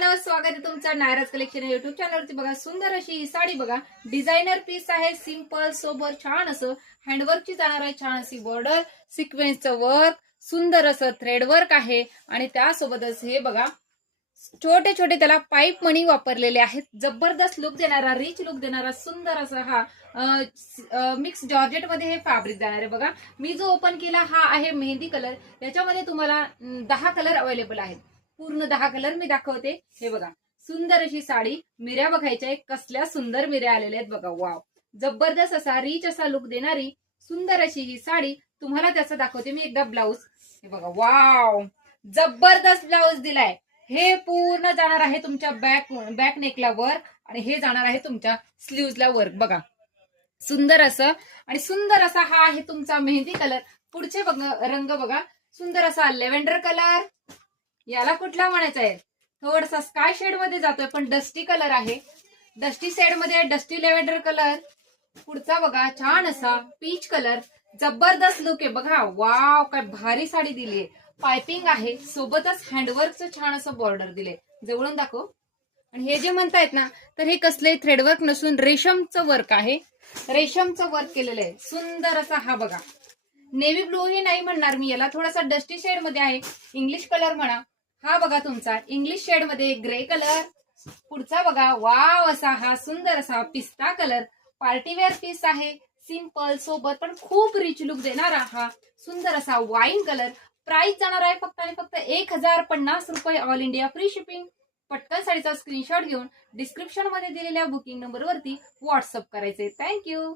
Hello, स्वागत आहे तुमचं नायराज कलेक्शन युट्यूब चॅनलवरती। बघा सुंदर अशी ही साडी बघा, डिझायनर पीस आहे, सिंपल सोबर छान असं हँडवर्कची जाणार आहे, छान अशी बॉर्डर, सिक्वेन्सचं वर्क, सुंदर असं थ्रेड वर्क आहे आणि त्यासोबतच हे बघा छोटे छोटे त्याला पाईप मणी वापरलेले आहेत। जबरदस्त लुक देणारा, रिच लुक देणारा सुंदर असा हा मिक्स जॉर्जेट मध्ये हे फॅब्रिक जाणार आहे। बघा मी जो ओपन केला हा आहे मेहंदी कलर, याच्यामध्ये तुम्हाला 10 कलर अवेलेबल आहेत, पूर्ण 10 कलर मी दाखवते। हे बघा सुंदर अशी साडी, मिऱ्या बघायच्या कसल्या सुंदर मिऱ्या आलेल्या आहेत बघा, वाव जबरदस्त असा रिच असा लुक देणारी सुंदर अशी ही साडी तुम्हाला त्याचं दाखवते मी एकदा ब्लाऊज। हे बघा वाव जबरदस्त ब्लाऊज दिलाय, हे पूर्ण जाणार आहे तुमच्या बॅक नेकला वर्क आणि हे जाणार आहे तुमच्या स्लीव्हजला वर्क। बघा सुंदर असं आणि सुंदर असा हा आहे तुमचा मेहंदी कलर। पुढचे रंग बघा सुंदर असा लेव्हेंडर कलर, याला कुठला म्हणायचा आहे, थोडासा स्काय शेड मध्ये जातोय पण डस्टी कलर आहे, डस्टी शेड मध्ये डस्टी लेव्हेंडर कलर। पुढचा बघा छान असा पीच कलर, जबरदस्त लुक आहे बघा, वाव काय भारी साडी दिलीये, पायपिंग आहे सोबतच हँडवर्कचं छान असं बॉर्डर दिले। जवळून दाखव। आणि हे जे म्हणतायत ना, तर हे कसले थ्रेडवर्क नसून रेशमचं वर्क आहे, रेशमचं वर्क केलेलं आहे सुंदर असा। हा बघा नेव्ही ब्लू ही नाही म्हणणार मी याला, थोडासा डस्टी शेड मध्ये आहे, इंग्लिश कलर म्हणा। हा बघा तुमचा इंग्लिश शेड मध्ये ग्रे कलर। पुढचा बघा वाव असा हा सुंदर असा पिस्ता कलर, पार्टीवेअर पीस आहे, सिंपल सोबत पण खूप रिच लुक देणारा हा सुंदर असा वाईन कलर। प्राइस जाणार आहे फक्त आणि फक्त 1050 रुपये, ऑल इंडिया फ्री शिपिंग। पटकन साडीचा स्क्रीनशॉट घेऊन डिस्क्रिप्शन मध्ये दिलेल्या बुकिंग नंबरवरती व्हॉट्सअप करायचे। थँक्यू।